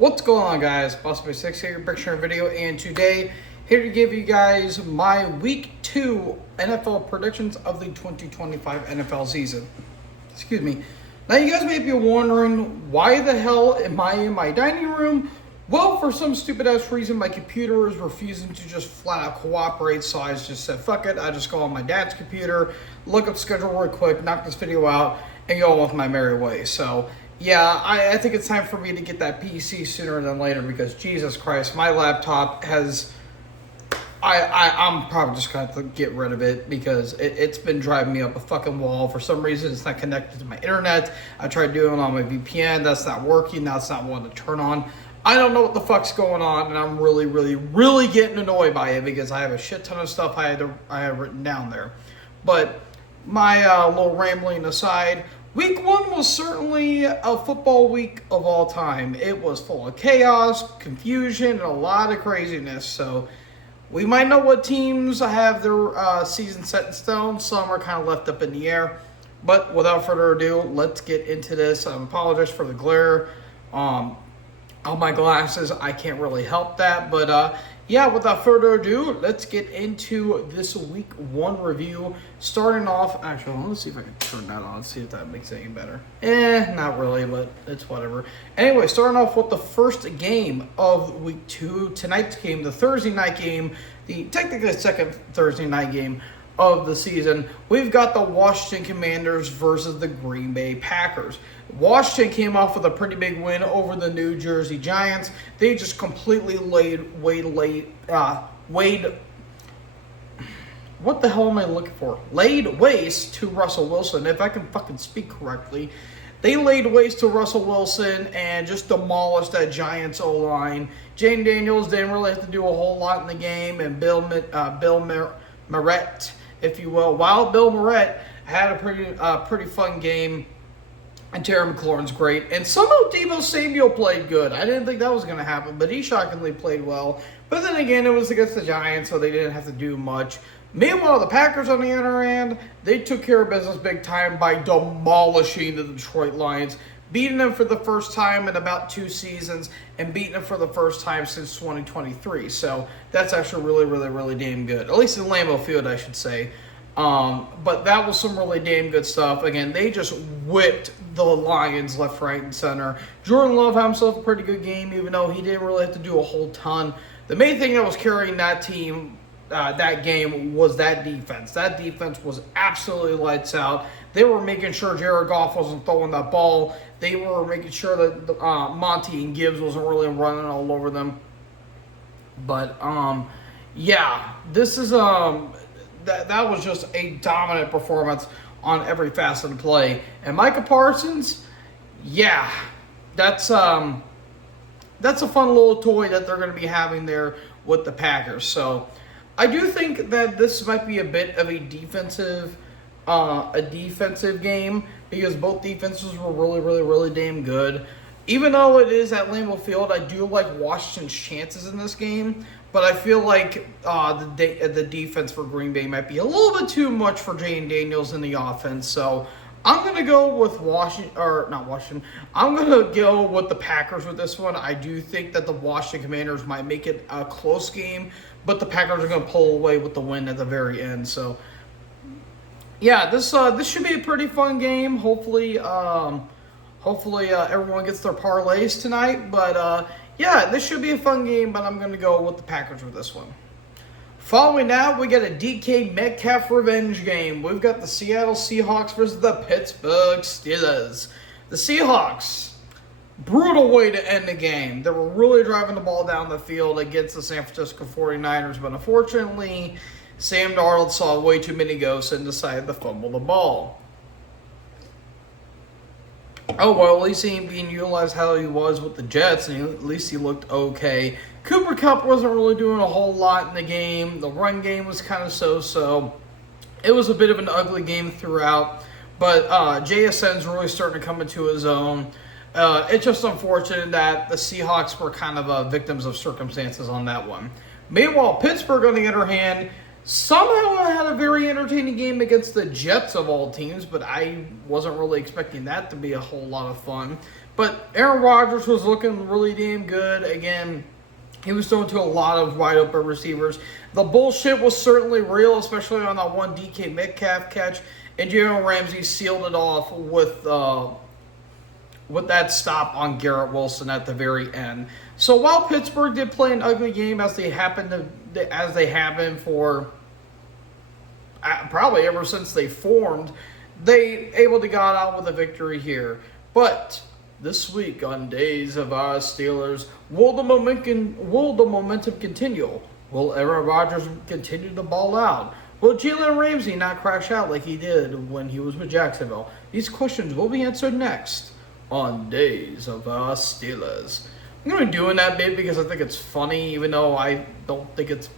What's going on, guys? Boss6 here, picture video, and today here to give you guys my Week 2 NFL predictions of the 2025 NFL season. Excuse me. Now, you guys may be wondering, why the hell am I in my dining room? Well, for some stupid-ass reason, my computer is refusing to just flat-out cooperate, so I just said, fuck it. I just go on my dad's computer, look up the schedule real quick, knock this video out, and go on with my merry way. So, yeah, I think it's time for me to get that PC sooner than later because, Jesus Christ, my laptop has... I'm probably just going to have to get rid of it because it's been driving me up a fucking wall. For some reason, it's not connected to my internet. I tried doing it on my VPN. That's not working. Now it's not wanting to turn on. I don't know what the fuck's going on, and I'm really getting annoyed by it because I have a shit ton of stuff I had written down there. But my little rambling aside, Week 1 was certainly a football week of all time. It was full of chaos, confusion, and a lot of craziness. So we might know what teams have their season set in stone. Some are kind of left up in the air. But without further ado, let's get into this. I apologize for the glare on my glasses. I can't really help that. But yeah, without further ado, let's get into this Week 1 review. Starting off, actually, let's see if I can turn that on, see if that makes it any better. Not really, but it's whatever. Anyway, starting off with the first game of Week 2. Tonight's game, the Thursday night game, the technically second Thursday night game of the season. We've got the Washington Commanders versus the Green Bay Packers. Washington came off with a pretty big win over the New Jersey Giants. They just completely laid what the hell am I looking for? Laid waste to Russell Wilson, if I can fucking speak correctly. They laid waste to Russell Wilson and just demolished that Giants O-line. Jane Daniels didn't really have to do a whole lot in the game, and Bill Moret, if you will. While Bill Moret had a pretty fun game, and Terry McLaurin's great. And somehow Deebo Samuel played good. I didn't think that was going to happen, but he shockingly played well. But then again, it was against the Giants, so they didn't have to do much. Meanwhile, the Packers, on the other hand, they took care of business big time by demolishing the Detroit Lions, beating them for the first time in about 2 seasons, and beating them for the first time since 2023. So that's actually really damn good. At least in Lambeau Field, I should say. But that was some really damn good stuff. Again, they just whipped the Lions left, right, and center. Jordan Love had himself a pretty good game, even though he didn't really have to do a whole ton. The main thing that was carrying that team, that game, was that defense. That defense was absolutely lights out. They were making sure Jared Goff wasn't throwing that ball. They were making sure that Monty and Gibbs wasn't really running all over them. But, yeah, this is... That was just a dominant performance on every facet of play. And Micah Parsons, yeah, that's a fun little toy that they're going to be having there with the Packers. So I do think that this might be a bit of a defensive game because both defenses were really damn good. Even though it is at Lambeau Field, I do like Washington's chances in this game. But I feel like the defense for Green Bay might be a little bit too much for Jane Daniels in the offense. So I'm going to go with I'm going to go with the Packers with this one. I do think that the Washington Commanders might make it a close game, but the Packers are going to pull away with the win at the very end. So, yeah, this should be a pretty fun game. Hopefully everyone gets their parlays tonight. But, yeah, this should be a fun game, but I'm going to go with the Packers with this one. Following that, we get a DK Metcalf revenge game. We've got the Seattle Seahawks versus the Pittsburgh Steelers. The Seahawks, brutal way to end the game. They were really driving the ball down the field against the San Francisco 49ers, but unfortunately, Sam Darnold saw way too many ghosts and decided to fumble the ball. Oh, well, at least he ain't being utilized how he was with the Jets, and at least he looked okay. Cooper Kupp wasn't really doing a whole lot in the game. The run game was kind of so-so. It was a bit of an ugly game throughout, but JSN's really starting to come into his own. It's just unfortunate that the Seahawks were kind of victims of circumstances on that one. Meanwhile, Pittsburgh, on the other hand, somehow had a very entertaining game against the Jets of all teams, but I wasn't really expecting that to be a whole lot of fun. But Aaron Rodgers was looking really damn good. Again, he was throwing to a lot of wide open receivers. The bullshit was certainly real, especially on that one DK Metcalf catch. And Jalen Ramsey sealed it off with that stop on Garrett Wilson at the very end. So while Pittsburgh did play an ugly game as they have for probably ever since they formed, they able to got out with a victory here. But this week on Days of Our Steelers, will the momentum continue? Will Aaron Rodgers continue to ball out? Will Jalen Ramsey not crash out like he did when he was with Jacksonville? These questions will be answered next on Days of Our Steelers. I'm going to be doing that bit because I think it's funny, even though I don't think it's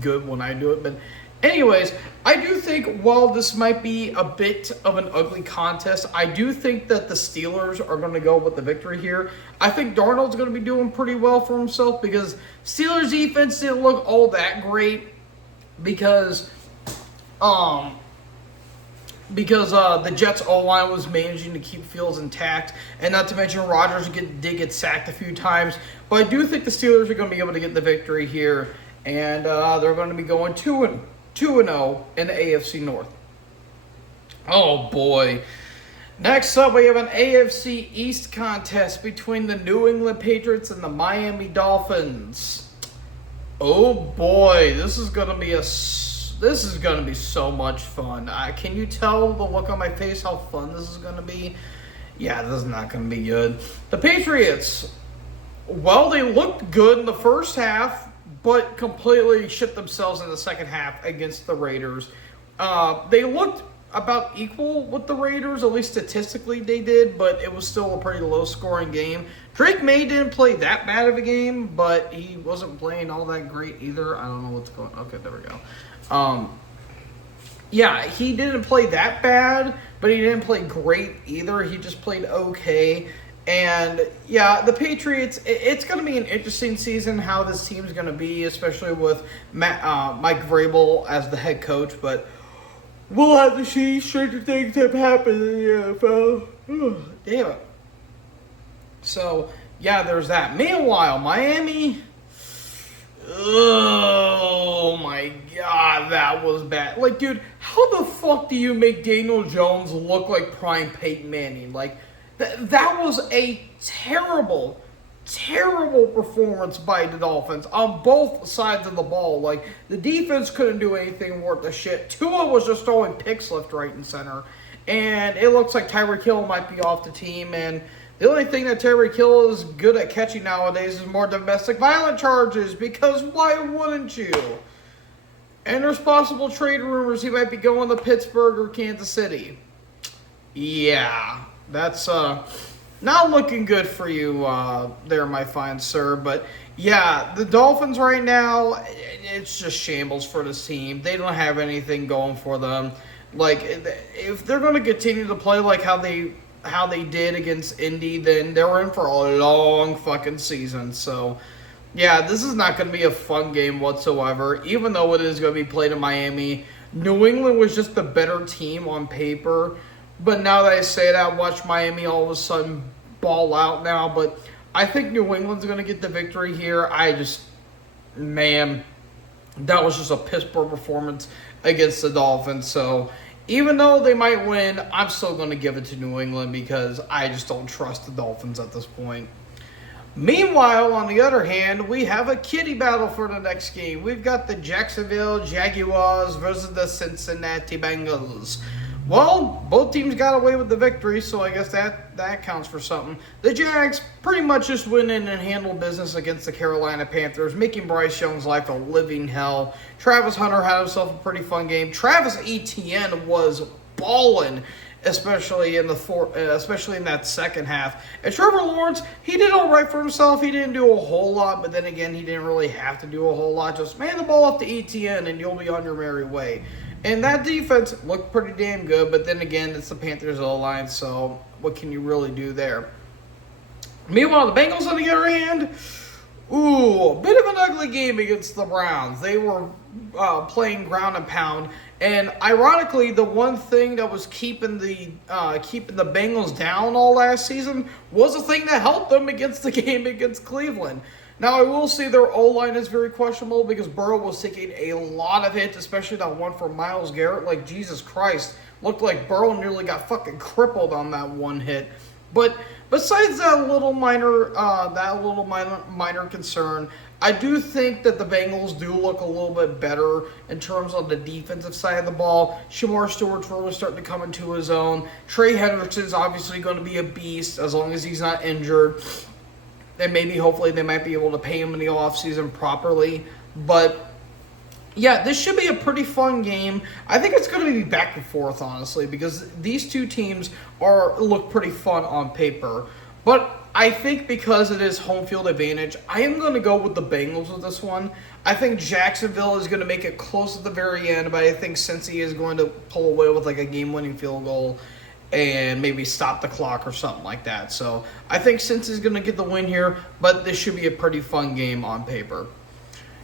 good when I do it. But anyways, I do think while this might be a bit of an ugly contest, I do think that the Steelers are going to go with the victory here. I think Darnold's going to be doing pretty well for himself because Steelers defense didn't look all that great because the Jets O-line was managing to keep Fields intact, and not to mention Rodgers did get sacked a few times. But I do think the Steelers are going to be able to get the victory here, and they're going to be going 2-0 in the AFC North. Oh boy. Next up, we have an AFC East contest between the New England Patriots and the Miami Dolphins. Oh boy, this is going to be so much fun. Can you tell the look on my face how fun this is going to be? Yeah, this is not going to be good. The Patriots, well, they looked good in the first half, but completely shit themselves in the second half against the Raiders. They looked about equal with the Raiders, at least statistically they did, but it was still a pretty low-scoring game. Drake May didn't play that bad of a game, but he wasn't playing all that great either. I don't know what's going on. Okay, there we go. Yeah, he didn't play that bad, but he didn't play great either. He just played okay. And, yeah, the Patriots, it's going to be an interesting season how this team's going to be, especially with Mike Vrabel as the head coach. But we'll have to see. Stranger things have happened in the NFL. Damn it. So, yeah, there's that. Meanwhile, Miami... Oh my god, that was bad. Like, dude, how the fuck do you make Daniel Jones look like prime Peyton Manning? Like, that was a terrible performance by the Dolphins on both sides of the ball. Like, the defense couldn't do anything worth a shit. Tua was just throwing picks left, right, and center. And it looks like Tyreek Hill might be off the team, and the only thing that Tyreek Hill is good at catching nowadays is more domestic violence charges, because why wouldn't you? And there's possible trade rumors he might be going to Pittsburgh or Kansas City. Yeah, that's not looking good for you there, my fine sir. But yeah, the Dolphins right now, it's just shambles for this team. They don't have anything going for them. Like, if they're going to continue to play like how they did against Indy, then they were in for a long fucking season. So, yeah, this is not going to be a fun game whatsoever, even though it is going to be played in Miami. New England was just the better team on paper, but now that I say that, watch Miami all of a sudden ball out now. But I think New England's going to get the victory here. Man, that was just a piss poor performance against the Dolphins. So, even though they might win, I'm still going to give it to New England because I just don't trust the Dolphins at this point. Meanwhile, on the other hand, we have a kitty battle for the next game. We've got the Jacksonville Jaguars versus the Cincinnati Bengals. Well, both teams got away with the victory, so I guess that counts for something. The Jags pretty much just went in and handled business against the Carolina Panthers, making Bryce Young's life a living hell. Travis Hunter had himself a pretty fun game. Travis Etienne was balling, especially in that second half. And Trevor Lawrence, he did all right for himself. He didn't do a whole lot, but then again, he didn't really have to do a whole lot. Just man the ball off to Etienne, and you'll be on your merry way. And that defense looked pretty damn good, but then again, it's the Panthers O-line, so what can you really do there? Meanwhile, the Bengals, on the other hand, a bit of an ugly game against the Browns. They were playing ground and pound. And ironically, the one thing that was keeping the Bengals down all last season was the thing that helped them against the game against Cleveland. Now, I will say their O-line is very questionable because Burrow was taking a lot of hits, especially that one from Myles Garrett. Like, Jesus Christ, looked like Burrow nearly got fucking crippled on that one hit. But besides that little minor concern, I do think that the Bengals do look a little bit better in terms of the defensive side of the ball. Shamar Stewart's really starting to come into his own. Trey Hendrickson's obviously going to be a beast as long as he's not injured. And maybe, hopefully, they might be able to pay him in the offseason properly. But, yeah, this should be a pretty fun game. I think it's going to be back and forth, honestly, because these two teams look pretty fun on paper. But I think because it is home field advantage, I am going to go with the Bengals with this one. I think Jacksonville is going to make it close at the very end, but I think Cincy is going to pull away with like a game-winning field goal and maybe stop the clock or something like that. So I think Cincy's going to get the win here, but this should be a pretty fun game on paper.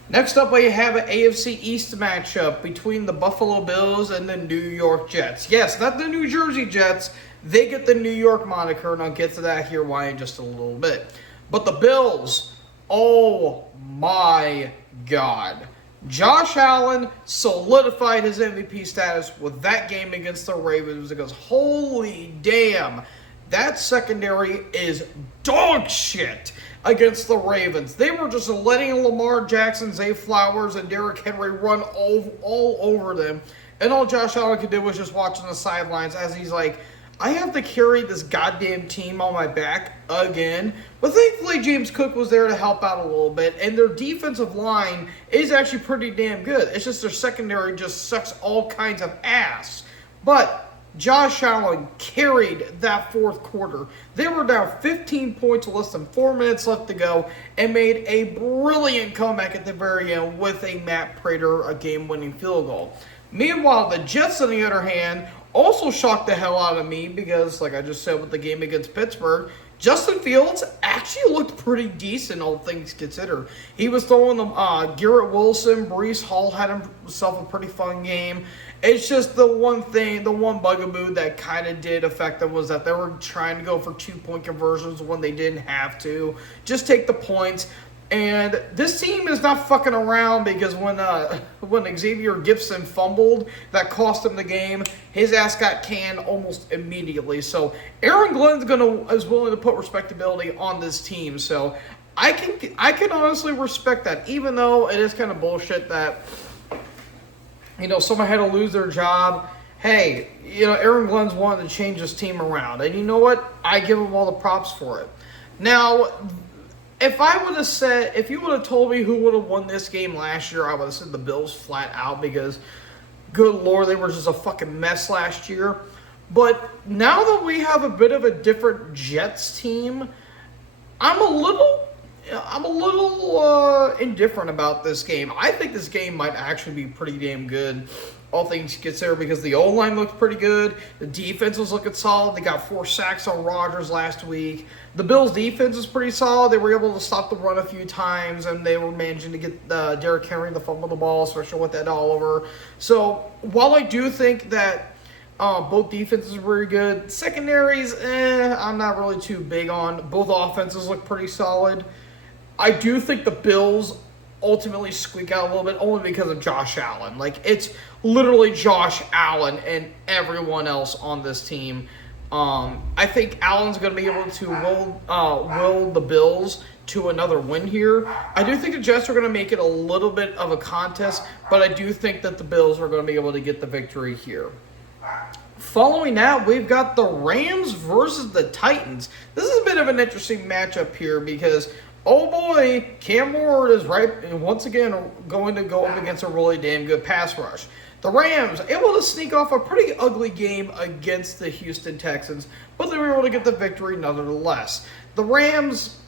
Next up, we have an AFC East matchup between the Buffalo Bills and the New York Jets. Yes, not the New Jersey Jets. They get the New York moniker, and I'll get to that here why in just a little bit. But the Bills, oh my God. Josh Allen solidified his MVP status with that game against the Ravens because holy damn, that secondary is dog shit against the Ravens. They were just letting Lamar Jackson, Zay Flowers, and Derrick Henry run all over them. And all Josh Allen could do was just watch on the sidelines as he's like, I have to carry this goddamn team on my back again. But thankfully, James Cook was there to help out a little bit. And their defensive line is actually pretty damn good. It's just their secondary just sucks all kinds of ass. But Josh Allen carried that fourth quarter. They were down 15 points with less than 4 minutes left to go and made a brilliant comeback at the very end with a Matt Prater, a game-winning field goal. Meanwhile, the Jets, on the other hand, also shocked the hell out of me because, like I just said with the game against Pittsburgh, Justin Fields actually looked pretty decent, all things considered. He was throwing them. Garrett Wilson, Breece Hall had himself a pretty fun game. It's just the one bugaboo that kind of did affect them was that they were trying to go for 2-point conversions when they didn't have to. Just take the points. And this team is not fucking around because when Xavier Gibson fumbled, that cost him the game. His ass got canned almost immediately. So Aaron Glenn is willing to put respectability on this team. So I can honestly respect that, even though it is kind of bullshit that someone had to lose their job. Hey, Aaron Glenn's wanted to change his team around, and you know what? I give him all the props for it. Now, if you would have told me who would have won this game last year, I would have said the Bills flat out because, good Lord, they were just a fucking mess last year. But now that we have a bit of a different Jets team, I'm a little indifferent about this game. I think this game might actually be pretty damn good, all things considered, because the O-line looked pretty good. The defense was looking solid. They got 4 sacks on Rodgers last week. The Bills' defense is pretty solid. They were able to stop the run a few times, and they were managing to get Derrick Henry to fumble the ball, especially with that Oliver. So while I do think that both defenses are very good, secondaries, I'm not really too big on. Both offenses look pretty solid. I do think the Bills ultimately squeak out a little bit only because of Josh Allen. Like, it's literally Josh Allen and everyone else on this team. I think Allen's going to be able to will the Bills to another win here. I do think the Jets are going to make it a little bit of a contest, but I do think that the Bills are going to be able to get the victory here. Following that, we've got the Rams versus the Titans. This is a bit of an interesting matchup here because, oh boy, Cam Ward is once again going to go up against a really damn good pass rush. The Rams able to sneak off a pretty ugly game against the Houston Texans, but they were able to get the victory nonetheless. The Rams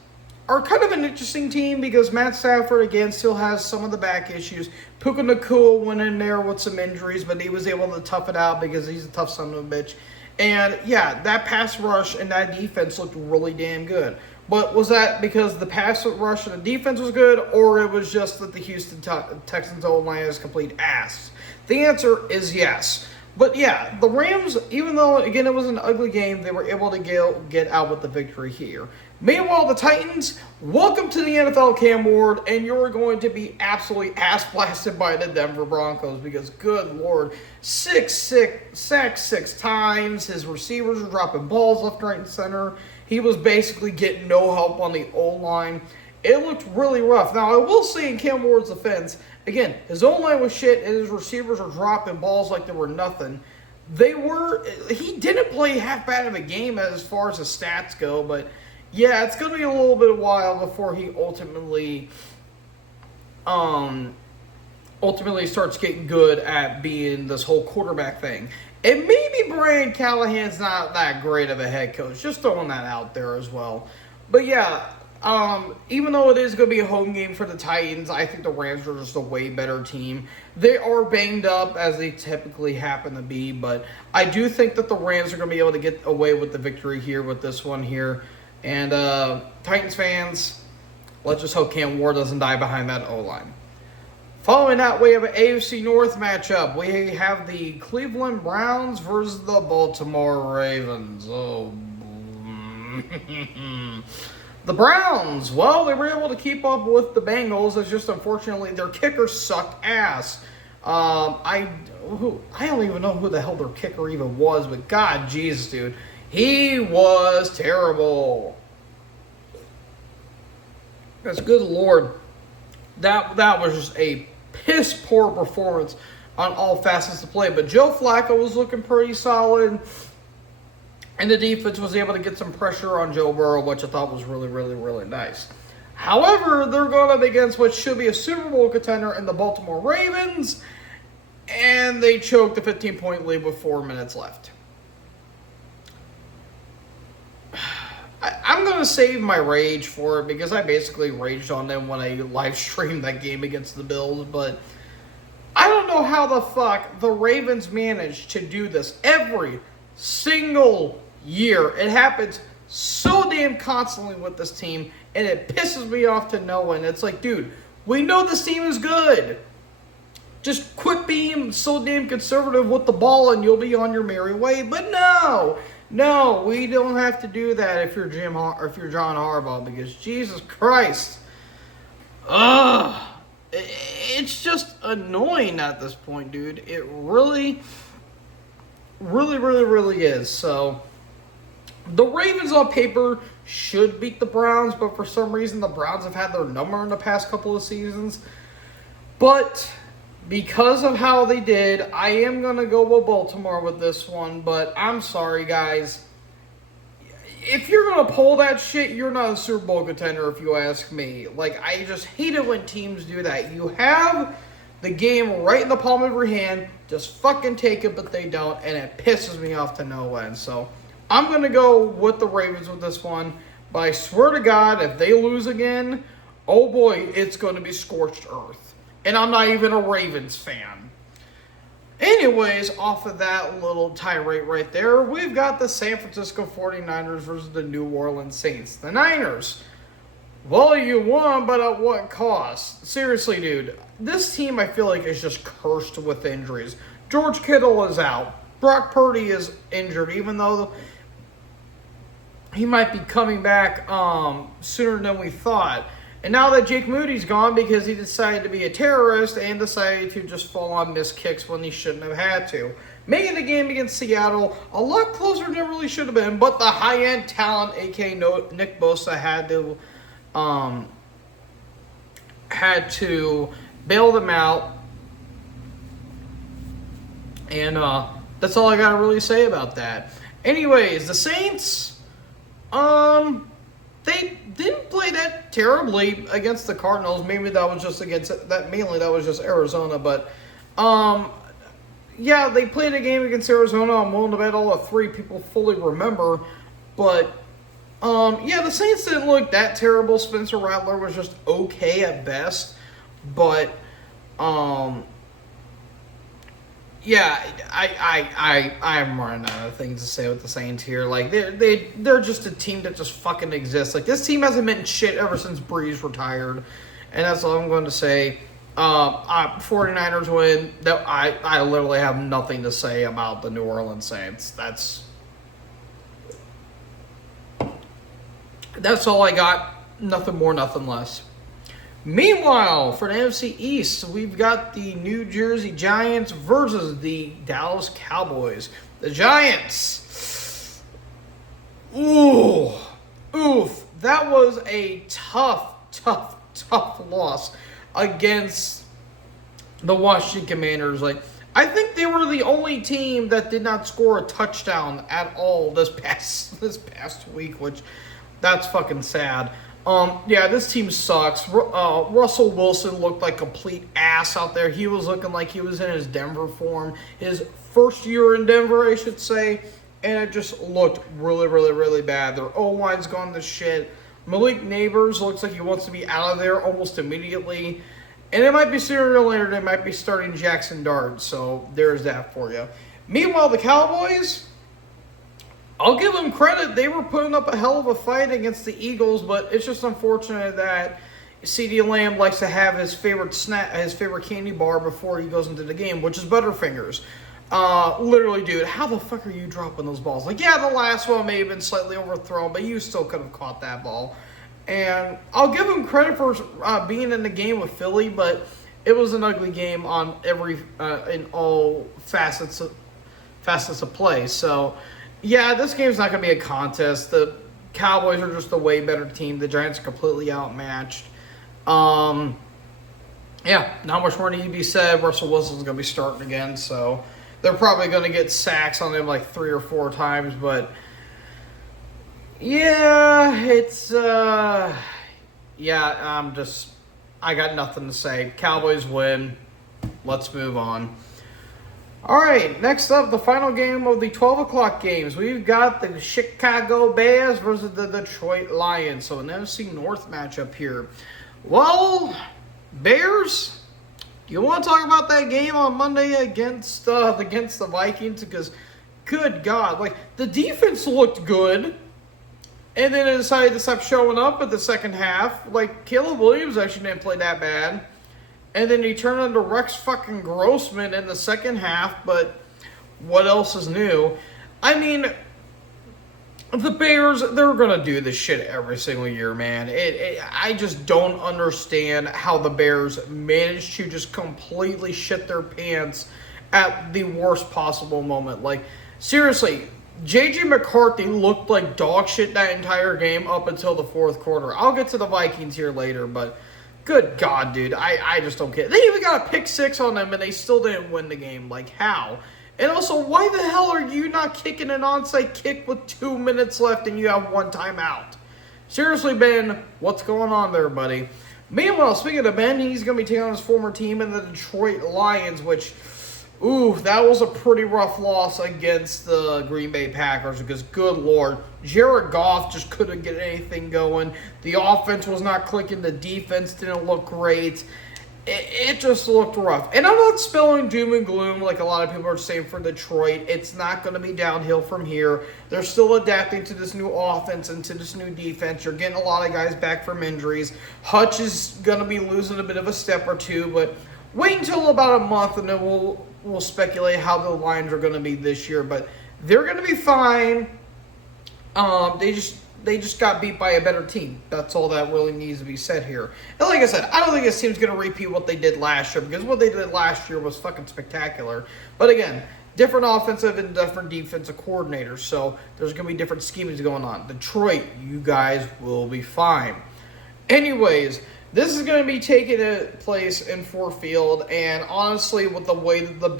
are kind of an interesting team because Matt Stafford, again, still has some of the back issues. Puka Nacua went in there with some injuries, but he was able to tough it out because he's a tough son of a bitch. And, yeah, that pass rush and that defense looked really damn good. But was that because the pass rush and the defense was good, or it was just that the Houston Texans O-line is complete ass? The answer is yes. But yeah, the Rams, even though, again, it was an ugly game, they were able to get out with the victory here. Meanwhile, the Titans, welcome to the NFL, Cam Ward, and you're going to be absolutely ass-blasted by the Denver Broncos because, good Lord, sacks 6 times. His receivers were dropping balls left, right, and center. He was basically getting no help on the O-line. It looked really rough. Now, I will say in Cam Ward's defense, again, his O-line was shit and his receivers were dropping balls like they were nothing. He didn't play half bad of a game as far as the stats go, but yeah, it's going to be a little bit of a while before he ultimately starts getting good at being this whole quarterback thing. And maybe Brian Callahan's not that great of a head coach. Just throwing that out there as well. But yeah, even though it is going to be a home game for the Titans, I think the Rams are just a way better team. They are banged up, as they typically happen to be, but I do think that the Rams are going to be able to get away with the victory here with this one here. And Titans fans, let's just hope Cam Ward doesn't die behind that O-line. Following that, we have an AFC North matchup. We have the Cleveland Browns versus the Baltimore Ravens. Oh, the Browns, well, they were able to keep up with the Bengals. It's just, unfortunately, their kickers sucked ass. I don't even know who the hell their kicker even was, but God, Jesus, dude. He was terrible. That's good Lord. That was just a piss-poor performance on all facets of play. But Joe Flacco was looking pretty solid. And the defense was able to get some pressure on Joe Burrow, which I thought was really, really, really nice. However, they're going up against what should be a Super Bowl contender in the Baltimore Ravens, and they choked a 15-point lead with 4 minutes left. I'm going to save my rage for it because I basically raged on them when I live streamed that game against the Bills, but I don't know how the fuck the Ravens managed to do this every single year. It happens so damn constantly with this team, and it pisses me off to no end. It's like, dude, we know this team is good. Just quit being so damn conservative with the ball and you'll be on your merry way. But no, we don't have to do that if you're John Harbaugh, because Jesus Christ, it's just annoying at this point, dude. It really, really, really, really is. So the Ravens on paper should beat the Browns, but for some reason the Browns have had their number in the past couple of seasons. But because of how they did, I am going to go with Baltimore with this one, but I'm sorry, guys. If you're going to pull that shit, you're not a Super Bowl contender, if you ask me. Like, I just hate it when teams do that. You have the game right in the palm of your hand, just fucking take it, but they don't, and it pisses me off to no end. So I'm going to go with the Ravens with this one, but I swear to God, if they lose again, oh boy, it's going to be scorched earth. And I'm not even a Ravens fan. Anyways, off of that little tirade right there, we've got the San Francisco 49ers versus the New Orleans Saints. The Niners, well, you won, but at what cost? Seriously, dude, this team I feel like is just cursed with injuries. George Kittle is out. Brock Purdy is injured, even though he might be coming back sooner than we thought. And now that Jake Moody's gone because he decided to be a terrorist and decided to just fall on missed kicks when he shouldn't have had to, making the game against Seattle a lot closer than it really should have been. But the high-end talent, a.k.a. Nick Bosa, had to bail them out. And that's all I got to really say about that. Anyways, the Saints, they didn't play that terribly against the Cardinals. Mainly that was just Arizona. But yeah, they played a game against Arizona. I'm willing to bet all the three people fully remember. But yeah, the Saints didn't look that terrible. Spencer Rattler was just okay at best. But yeah, I'm running out of things to say with the Saints here. Like they're just a team that just fucking exists. Like this team hasn't meant shit ever since Breeze retired, and that's all I'm going to say. 49ers win. That I literally have nothing to say about the New Orleans Saints. That's all I got. Nothing more, nothing less. Meanwhile, for the NFC East, we've got the New Jersey Giants versus the Dallas Cowboys. The Giants. Ooh. Oof. That was a tough loss against the Washington Commanders. Like, I think they were the only team that did not score a touchdown at all this past week, which that's fucking sad. Yeah, this team sucks. Russell Wilson looked like complete ass out there. He was looking like he was in his Denver form. His first year in Denver, I should say. And it just looked really bad. Their O-line's gone to shit. Malik Neighbors looks like he wants to be out of there almost immediately. And it might be sooner or later they might be starting Jackson Dart. So there's that for you. Meanwhile, the Cowboys, I'll give them credit. They were putting up a hell of a fight against the Eagles, but it's just unfortunate that CeeDee Lamb likes to have his favorite candy bar before he goes into the game, which is Butterfingers. Literally, dude, how the fuck are you dropping those balls? Like, yeah, the last one may have been slightly overthrown, but you still could have caught that ball. And I'll give him credit for being in the game with Philly, but it was an ugly game on in all facets of play. So, yeah, this game's not going to be a contest. The Cowboys are just a way better team. The Giants are completely outmatched. Yeah, not much more need to be said. Russell Wilson's going to be starting again, so they're probably going to get sacks on him like 3 or 4 times. But, yeah, it's, I got nothing to say. Cowboys win. Let's move on. All right, next up, the final game of the 12 o'clock games. We've got the Chicago Bears versus the Detroit Lions. So an NFC North matchup here. Well, Bears, do you want to talk about that game on Monday against the Vikings? Because, good God, like, the defense looked good, and then it decided to stop showing up at the second half. Like, Caleb Williams actually didn't play that bad. And then he turned into Rex fucking Grossman in the second half, but what else is new? I mean, the Bears, they're going to do this shit every single year, man. I just don't understand how the Bears managed to just completely shit their pants at the worst possible moment. Like, seriously, J.J. McCarthy looked like dog shit that entire game up until the fourth quarter. I'll get to the Vikings here later, but good God, dude. I just don't get it. They even got a pick 6 on them, and they still didn't win the game. Like, how? And also, why the hell are you not kicking an onside kick with 2 minutes left and you have 1 timeout? Seriously, Ben, what's going on there, buddy? Meanwhile, speaking of Ben, he's going to be taking on his former team in the Detroit Lions, which, ooh, that was a pretty rough loss against the Green Bay Packers because, good Lord, Jared Goff just couldn't get anything going. The offense was not clicking. The defense didn't look great. It just looked rough. And I'm not spelling doom and gloom like a lot of people are saying for Detroit. It's not going to be downhill from here. They're still adapting to this new offense and to this new defense. You're getting a lot of guys back from injuries. Hutch is going to be losing a bit of a step or two, but wait until about a month and then we'll speculate how the Lions are going to be this year. But they're going to be fine. They just got beat by a better team. That's all that really needs to be said here. And like I said, I don't think this team's going to repeat what they did last year because what they did last year was fucking spectacular. But again, different offensive and different defensive coordinators, so there's going to be different schemes going on. Detroit, you guys will be fine. Anyways, this is going to be taking place in Ford Field, and honestly, with the way that the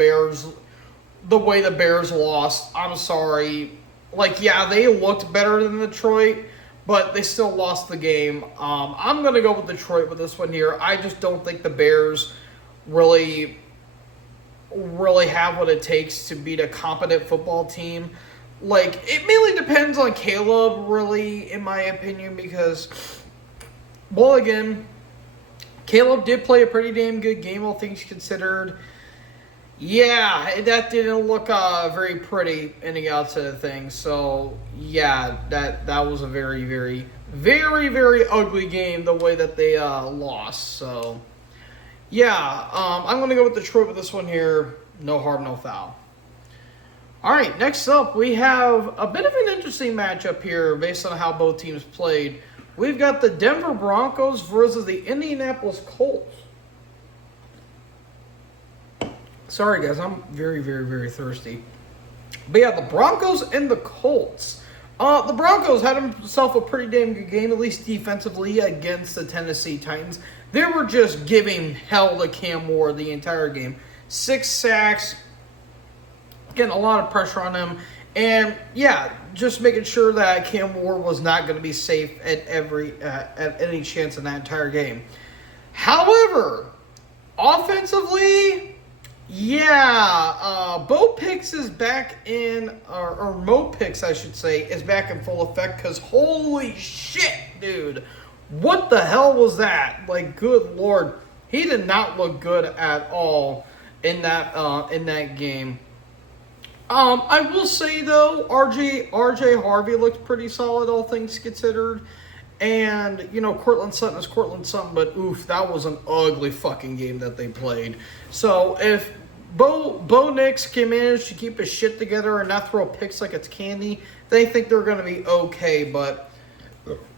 Bears lost, I'm sorry. Like, yeah, they looked better than Detroit, but they still lost the game. I'm going to go with Detroit with this one here. I just don't think the Bears really have what it takes to beat a competent football team. Like, it mainly depends on Caleb, really, in my opinion, because, well, again, Caleb did play a pretty damn good game, all things considered. Yeah, that didn't look very pretty in the outset of things. So yeah, that was a very, very, very, very ugly game. The way that they lost. So yeah, I'm gonna go with Detroit with this one here. No harm, no foul. All right, next up we have a bit of an interesting matchup here based on how both teams played. We've got the Denver Broncos versus the Indianapolis Colts. Sorry, guys, I'm very, very, very thirsty. But yeah, the Broncos and the Colts. The Broncos had themselves a pretty damn good game, at least defensively, against the Tennessee Titans. They were just giving hell to Cam Ward the entire game. 6 sacks, getting a lot of pressure on him. And yeah, just making sure that Cam Ward was not going to be safe at any chance in that entire game. However, offensively, yeah, Bo Pix is back in, or Mo Pix, I should say, is back in full effect. Because holy shit, dude, what the hell was that? Like, good lord, he did not look good at all in that game. I will say though, RJ Harvey looked pretty solid, all things considered. And, you know, Courtland Sutton is Courtland Sutton, but oof, that was an ugly fucking game that they played. So if Bo Nix can manage to keep his shit together and not throw picks like it's candy, they think they're going to be okay. But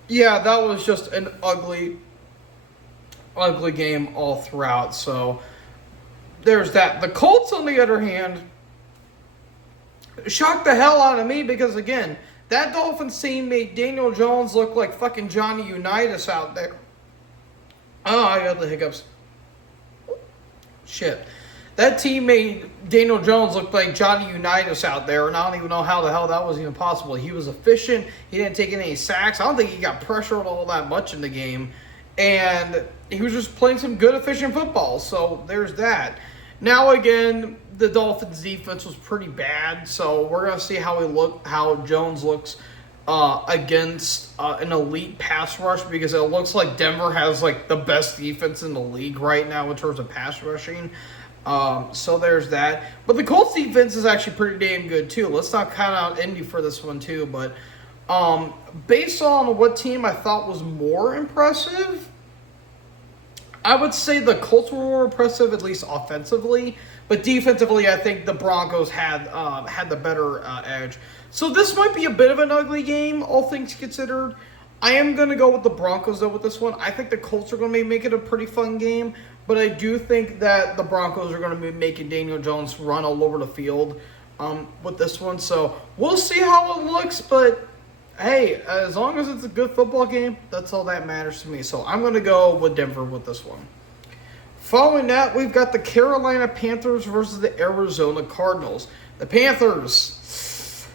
yeah, that was just an ugly game all throughout. So there's that. The Colts, on the other hand, shocked the hell out of me because, again, that Dolphins team made Daniel Jones look like fucking Johnny Unitas out there. Oh, I got the hiccups. Shit. That team made Daniel Jones look like Johnny Unitas out there, and I don't even know how the hell that was even possible. He was efficient. He didn't take any sacks. I don't think he got pressured all that much in the game. And he was just playing some good, efficient football. So there's that. Now, again, the Dolphins' defense was pretty bad, so we're going to see how Jones looks against an elite pass rush, because it looks like Denver has like the best defense in the league right now in terms of pass rushing. So there's that. But the Colts' defense is actually pretty damn good, too. Let's not count out Indy for this one, too. But based on what team I thought was more impressive, I would say the Colts were more impressive, at least offensively. But defensively, I think the Broncos had the better edge. So this might be a bit of an ugly game, all things considered. I am going to go with the Broncos, though, with this one. I think the Colts are going to make it a pretty fun game. But I do think that the Broncos are going to be making Daniel Jones run all over the field with this one. So we'll see how it looks. But, hey, as long as it's a good football game, that's all that matters to me. So I'm going to go with Denver with this one. Following that, we've got the Carolina Panthers versus the Arizona Cardinals. The Panthers,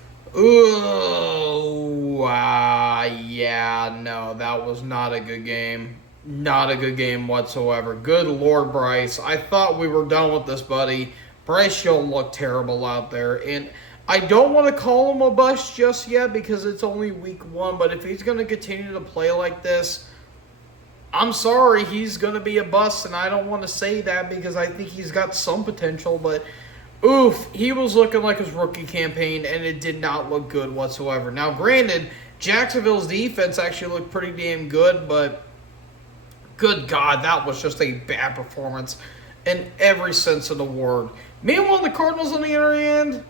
yeah, no, that was not a good game. Not a good game whatsoever. Good Lord, Bryce. I thought we were done with this, buddy. Bryce Young looked terrible out there. And I don't want to call him a bust just yet because it's only week 1. But if he's going to continue to play like this, I'm sorry, he's going to be a bust. And I don't want to say that because I think he's got some potential. But, oof, he was looking like his rookie campaign, and it did not look good whatsoever. Now, granted, Jacksonville's defense actually looked pretty damn good, but good God, that was just a bad performance in every sense of the word. Meanwhile, the Cardinals, on the other hand,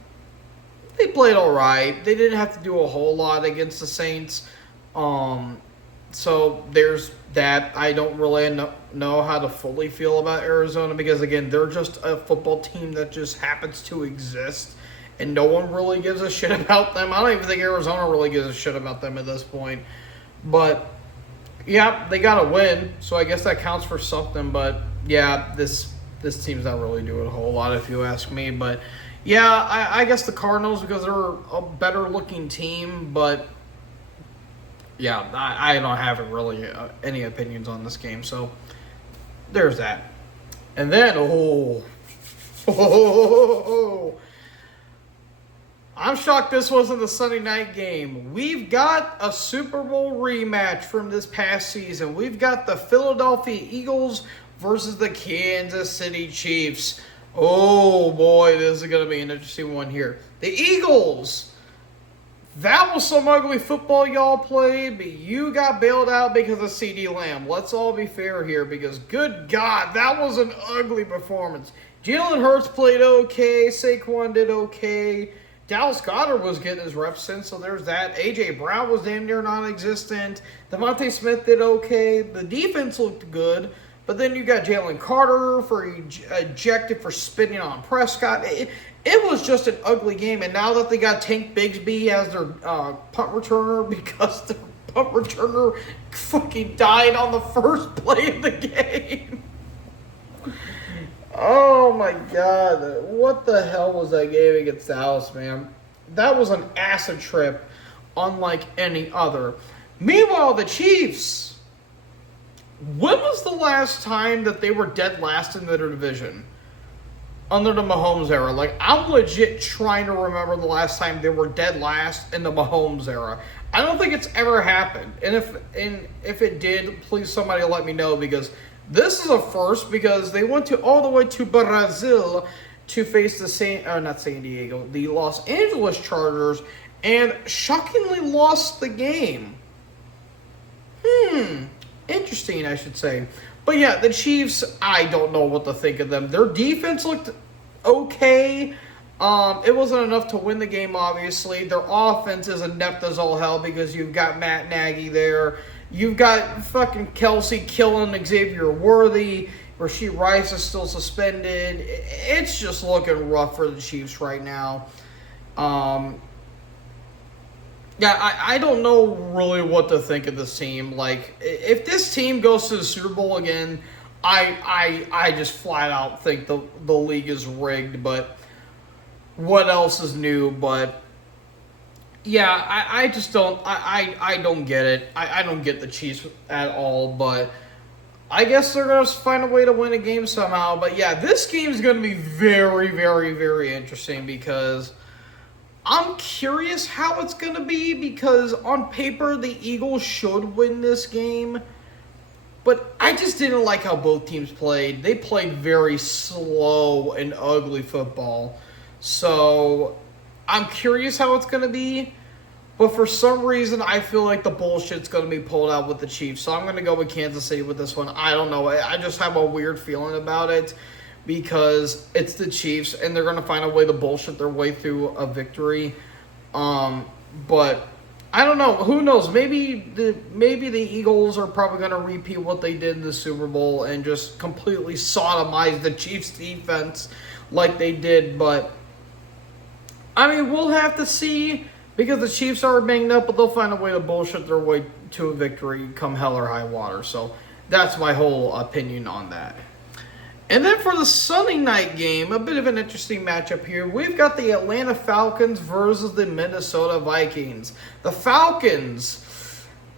they played all right. They didn't have to do a whole lot against the Saints. So there's that. I don't really know how to fully feel about Arizona because, again, they're just a football team that just happens to exist, and no one really gives a shit about them. I don't even think Arizona really gives a shit about them at this point. But yeah, they got to win, so I guess that counts for something. But yeah, this team's not really doing a whole lot, if you ask me. But yeah, I guess the Cardinals, because they're a better-looking team. But yeah, I don't have really any opinions on this game. So there's that. And then, I'm shocked this wasn't the Sunday night game. We've got a Super Bowl rematch from this past season. We've got the Philadelphia Eagles versus the Kansas City Chiefs. Oh boy, this is going to be an interesting one here. The Eagles. That was some ugly football y'all played, but you got bailed out because of CeeDee Lamb. Let's all be fair here because, good God, that was an ugly performance. Jalen Hurts played okay. Saquon did okay. Dallas Goedert was getting his reps in, so there's that. A.J. Brown was damn near non-existent. Devontae Smith did okay. The defense looked good. But then you got Jalen Carter ejected for spitting on Prescott. It was just an ugly game. And now that they got Tank Bigsby as their punt returner because their punt returner fucking died on the first play of the game. Oh my God. What the hell was that game against Dallas, man? That was an acid trip unlike any other. Meanwhile, the Chiefs. When was the last time that they were dead last in their division? Under the Mahomes era. Like, I'm legit trying to remember the last time they were dead last in the Mahomes era. I don't think it's ever happened. And if it did, please somebody let me know because this is a first because they went all the way to Brazil to face the Los Angeles Chargers and shockingly lost the game. Interesting, I should say. But yeah, the Chiefs, I don't know what to think of them. Their defense looked okay. It wasn't enough to win the game, obviously. Their offense is inept as all hell because you've got Matt Nagy there. You've got fucking Kelsey killing Xavier Worthy. Rashee Rice is still suspended. It's just looking rough for the Chiefs right now. Yeah, I don't know really what to think of this team. Like, if this team goes to the Super Bowl again, I just flat out think the league is rigged. But what else is new? But yeah, I just don't. I don't get it. I don't get the Chiefs at all. But I guess they're gonna find a way to win a game somehow. But yeah, this game is gonna be very, very, very interesting because I'm curious how it's going to be because on paper the Eagles should win this game. But I just didn't like how both teams played. They played very slow and ugly football. So I'm curious how it's going to be. But for some reason, I feel like the bullshit's going to be pulled out with the Chiefs. So I'm going to go with Kansas City with this one. I don't know. I just have a weird feeling about it. Because it's the Chiefs, and they're going to find a way to bullshit their way through a victory. But I don't know. Who knows? Maybe the Eagles are probably going to repeat what they did in the Super Bowl and just completely sodomize the Chiefs' defense like they did. But, I mean, we'll have to see because the Chiefs are banged up, but they'll find a way to bullshit their way to a victory come hell or high water. So that's my whole opinion on that. And then for the Sunday night game, a bit of an interesting matchup here. We've got the Atlanta Falcons versus the Minnesota Vikings. The Falcons,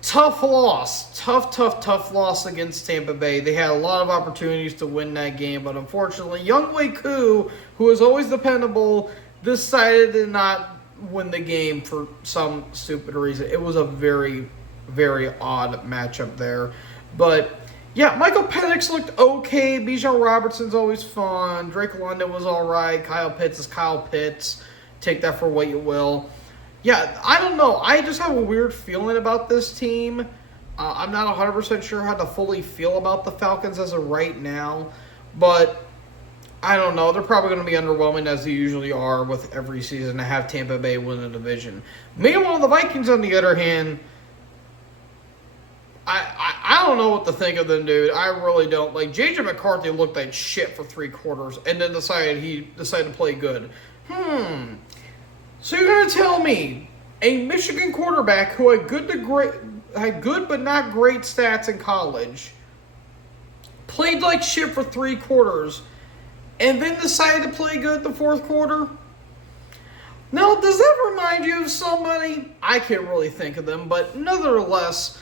tough loss. Tough loss against Tampa Bay. They had a lot of opportunities to win that game, but unfortunately, Younghoe Koo, who is always dependable, decided to not win the game for some stupid reason. It was a very, very odd matchup there. But yeah, Michael Penix looked okay. Bijan Robertson's always fun. Drake London was all right. Kyle Pitts is Kyle Pitts. Take that for what you will. Yeah, I don't know. I just have a weird feeling about this team. I'm not 100% sure how to fully feel about the Falcons as of right now. But I don't know. They're probably going to be underwhelming as they usually are with every season to have Tampa Bay win the division. Meanwhile, the Vikings, on the other hand, I don't know what to think of them, dude. I really don't. Like, J.J. McCarthy looked like shit for 3 quarters and then decided to play good. So you're going to tell me a Michigan quarterback who had good but not great stats in college played like shit for 3 quarters and then decided to play good the 4th quarter? Now, does that remind you of somebody? I can't really think of them, but nevertheless,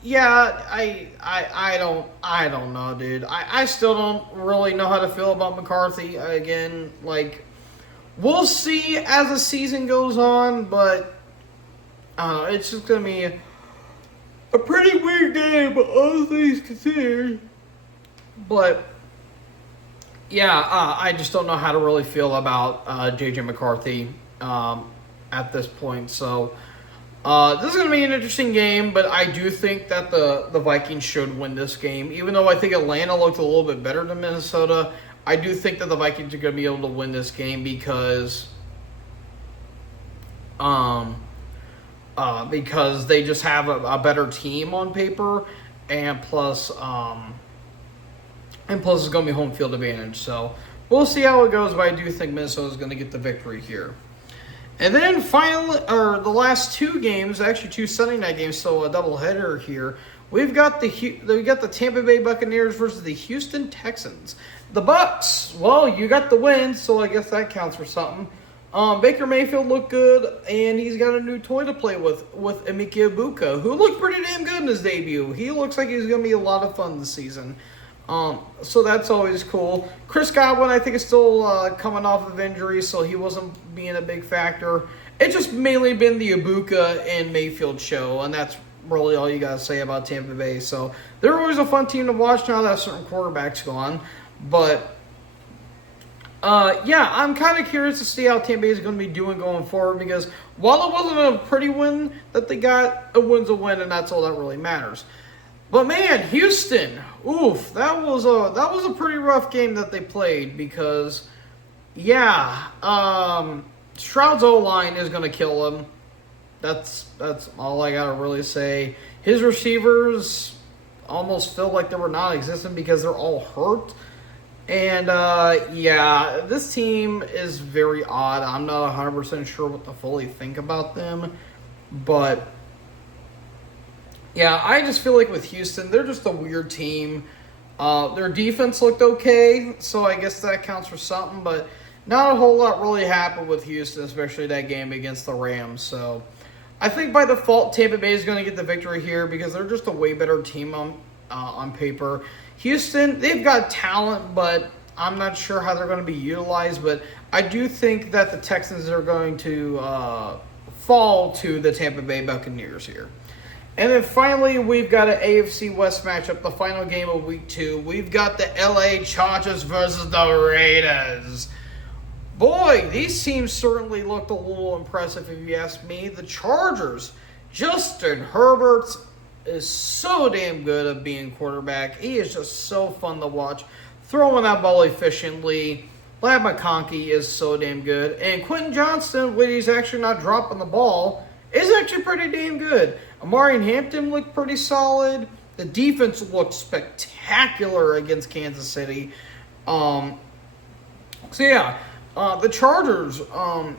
yeah, I don't know, dude. I still don't really know how to feel about McCarthy. Again, like, we'll see as the season goes on, but it's just gonna be a pretty weird game, all things considered. But Yeah, I just don't know how to really feel about JJ McCarthy at this point. So this is going to be an interesting game, but I do think that the Vikings should win this game. Even though I think Atlanta looked a little bit better than Minnesota, I do think that the Vikings are going to be able to win this game because they just have a better team on paper, and plus it's going to be home field advantage. So we'll see how it goes, but I do think Minnesota is going to get the victory here. And then finally, or the last two games, actually two Sunday night games, so a doubleheader here. We got the Tampa Bay Buccaneers versus the Houston Texans. The Bucs, well, you got the win, so I guess that counts for something. Baker Mayfield looked good, and he's got a new toy to play with Emeka Egbuka, who looked pretty damn good in his debut. He looks like he's going to be a lot of fun this season. So that's always cool. Chris Godwin, I think, is still coming off of injury, so he wasn't being a big factor. It's just mainly been the Egbuka and Mayfield show, and that's really all you got to say about Tampa Bay. So they're always a fun team to watch now that certain quarterback's gone. But, yeah, I'm kind of curious to see how Tampa Bay is going to be doing going forward, because while it wasn't a pretty win that they got, a win's a win, and that's all that really matters. But man, Houston, oof, that was a pretty rough game that they played, because, yeah, Stroud's O-line is going to kill him. That's all I gotta really say. His receivers almost feel like they were non-existent because they're all hurt. And yeah, this team is very odd. I'm not 100% sure what to fully think about them, but yeah, I just feel like with Houston, they're just a weird team. Their defense looked okay, so I guess that counts for something, but not a whole lot really happened with Houston, especially that game against the Rams. So I think by default, Tampa Bay is going to get the victory here because they're just a way better team on paper. Houston, they've got talent, but I'm not sure how they're going to be utilized. But I do think that the Texans are going to fall to the Tampa Bay Buccaneers here. And then finally, we've got an AFC West matchup, the final game of Week 2. We've got the LA Chargers versus the Raiders. Boy, these teams certainly looked a little impressive if you ask me. The Chargers, Justin Herbert is so damn good at being quarterback. He is just so fun to watch, throwing that ball efficiently. Ladd McConkey is so damn good. And Quentin Johnston, when he's actually not dropping the ball, is actually pretty damn good. Amari Hampton looked pretty solid. The defense looked spectacular against Kansas City. So yeah, the Chargers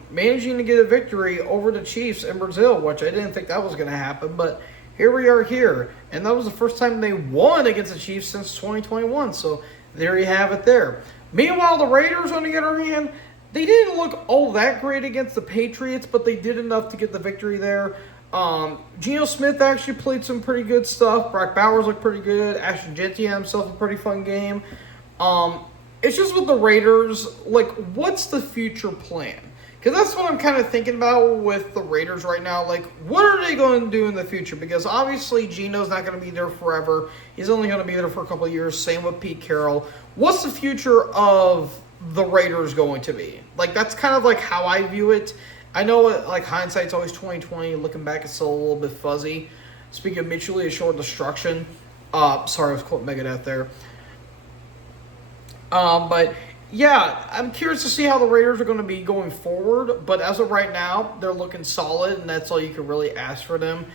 managing to get a victory over the Chiefs in Brazil, which I didn't think that was going to happen, but here we are here. And that was the first time they won against the Chiefs since 2021, so there you have it there. Meanwhile, the Raiders, on the other hand, they didn't look all that great against the Patriots, but they did enough to get the victory there. Geno Smith actually played some pretty good stuff. Brock Bowers looked pretty good. Ashton Jeanty had himself a pretty fun game. It's just with the Raiders, like, what's the future plan? Because that's what I'm kind of thinking about with the Raiders right now. Like, what are they going to do in the future? Because obviously Geno's not going to be there forever. He's only going to be there for a couple of years. Same with Pete Carroll. What's the future of the Raiders going to be? Like, that's kind of like how I view it. I know, like, hindsight's always 20/20. Looking back, it's still a little bit fuzzy. Speaking of mutually assured destruction, sorry, I was quoting Megadeth there. But yeah, I'm curious to see how the Raiders are going to be going forward. But as of right now, they're looking solid, and that's all you can really ask for them.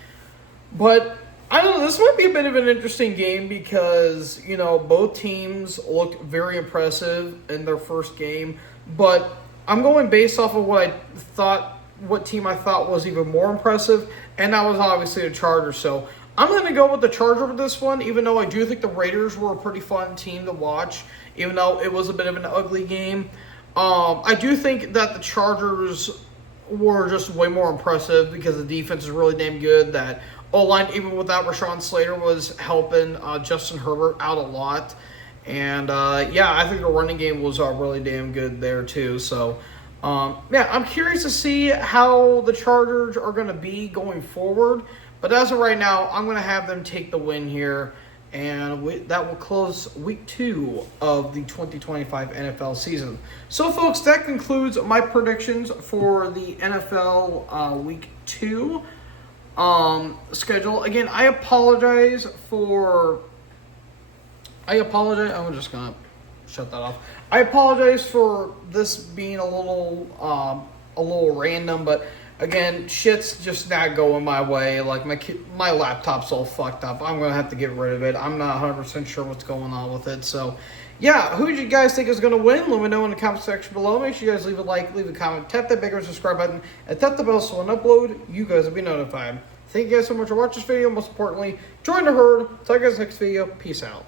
But I don't know, this might be a bit of an interesting game because, you know, both teams looked very impressive in their first game. But I'm going based off of what team I thought was even more impressive, and that was obviously the Chargers. So I'm going to go with the Chargers with this one, even though I do think the Raiders were a pretty fun team to watch, even though it was a bit of an ugly game. I do think that the Chargers were just way more impressive because the defense is really damn good. That O-line, even without Rashawn Slater, was helping Justin Herbert out a lot. And, yeah, I think the running game was really damn good there, too. So, yeah, I'm curious to see how the Chargers are going to be going forward. But as of right now, I'm going to have them take the win here. And that will close week 2 of the 2025 NFL season. So, folks, that concludes my predictions for the NFL week 2 schedule. Again, I apologize. I'm just gonna shut that off. I apologize for this being a little random, but again, shit's just not going my way. Like my laptop's all fucked up. I'm gonna have to get rid of it. I'm not 100% sure what's going on with it. So, yeah, who do you guys think is gonna win? Let me know in the comment section below. Make sure you guys leave a like, leave a comment, tap that bigger subscribe button, and tap the bell so when I upload, you guys will be notified. Thank you guys so much for watching this video. Most importantly, join the herd. Talk to you guys next video. Peace out.